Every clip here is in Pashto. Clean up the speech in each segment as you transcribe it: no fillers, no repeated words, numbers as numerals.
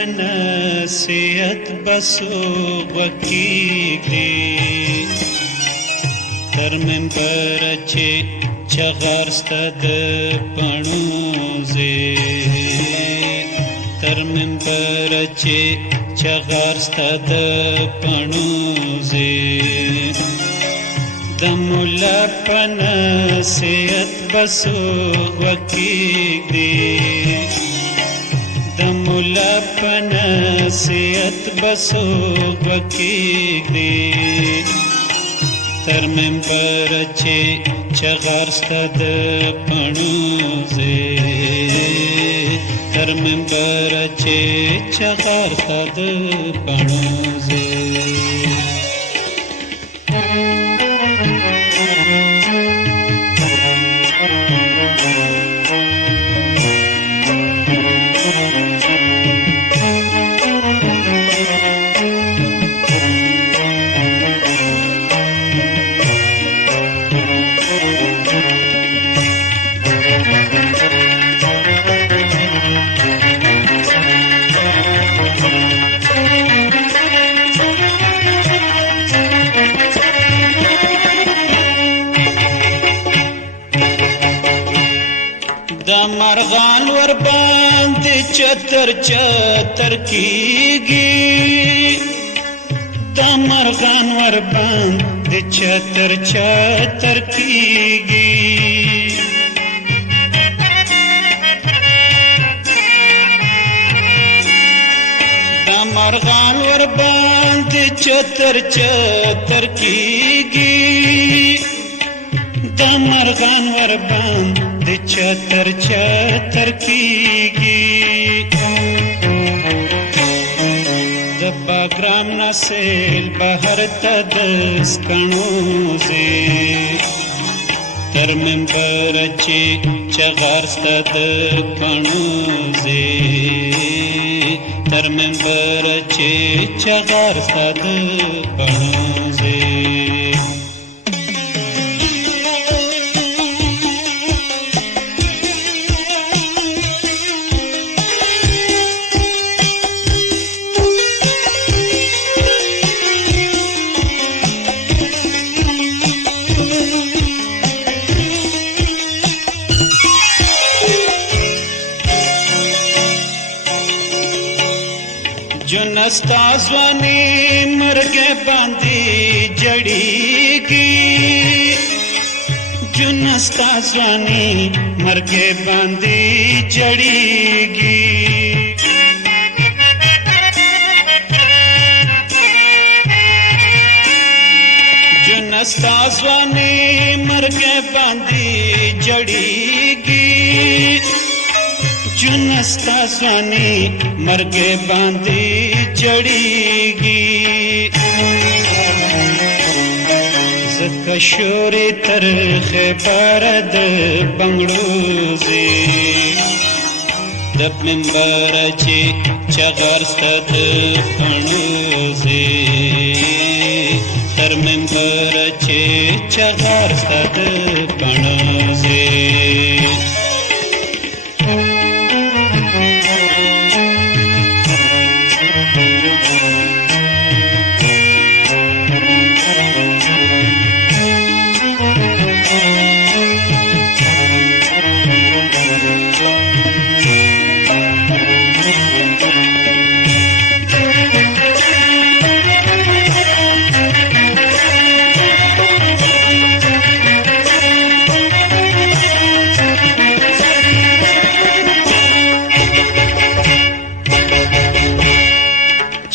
پنسیت بسوق وکیږي تر منبر چې چغار ستا د پڼو زی تر منبر چې چغار ستا د پڼو زی د مولا پنسیت بسوق وکیږي د مولا پنسیت بسوق وکیږي تر منبر چې چغار ستا د پڼو زی تر منبر چې چغار ستا د پڼو زی دا مرغان ور باندې چتر چتر کیږي دا مرغان ور باندې چتر چتر کیږي دا مرغان ور باندې چتر چتر کیږي دا مرغان ور باندې چتر چتر کیږي د باګرام نسل بهر ته د سکڼو زی تر منبر چې چغار ستا د پڼو زی تر منبر چې چغار ستا د پڼو زی جنستا ځواني مرګ باندې جړېږي جنستا ځواني مرګ باندې جړېږي جنستا ځواني مرګ باندې جړېږي جنستا ځواني مرګ باندې جړېږي زکه شورې تر خیبر د بنګړو زی د منبر چې چغار ستا د پڼو زی تر منبر چې چغار ستا د پڼو زی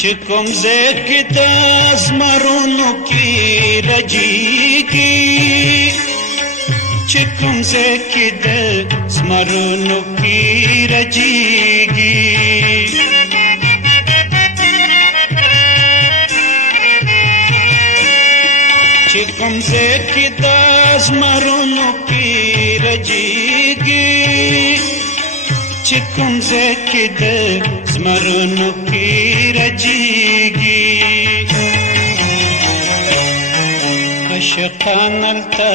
چې کوم ځای کې د زمرونو کې رجېږي چې کوم ځای کې د زمرونو کې رجېږي چې کوم ځای کې د زمرونو کې رجېږي چې کوم ځای کې د زمرونو کې رجېږي عاشقان هلته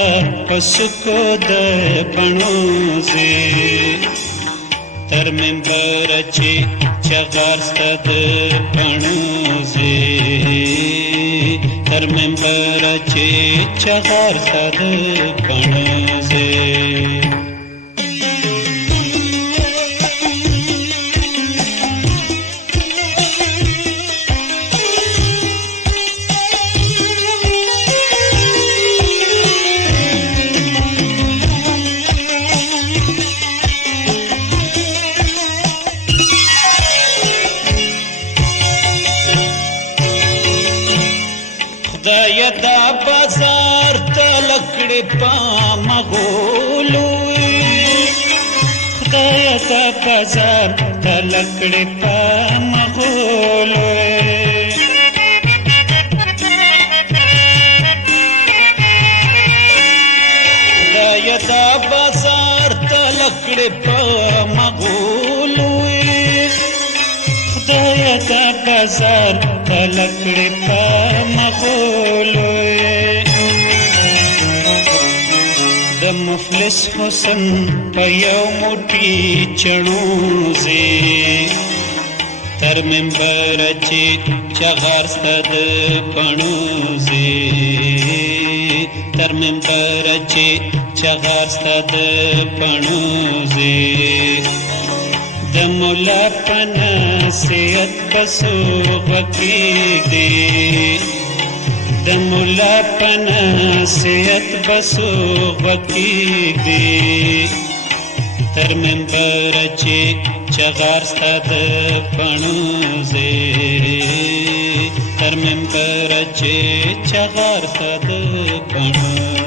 په څوکو د پڼو زی تر منبره چې چغار ستد پنوزه تر منبر چې چغار ستد پنوزه خدای دا بازار تلکړې په مغولو خدای دا بازار تلکړې په مغولو خدای دا بازار تلکړې په مغولو خدای دا بازار تلکړې په مغولو د مفلس حسن په یو موټي چړوزه تر منبر چې چغار ستد پڼوزه تر منبر چې چغار ستد پڼوزه د مولا پنا سیت بسو غکی دی د مولا پنا سیت بسو غکی دی تر منبر چې چغار ستد پڼوزه تر منبر چې چغار ستد پڼوزه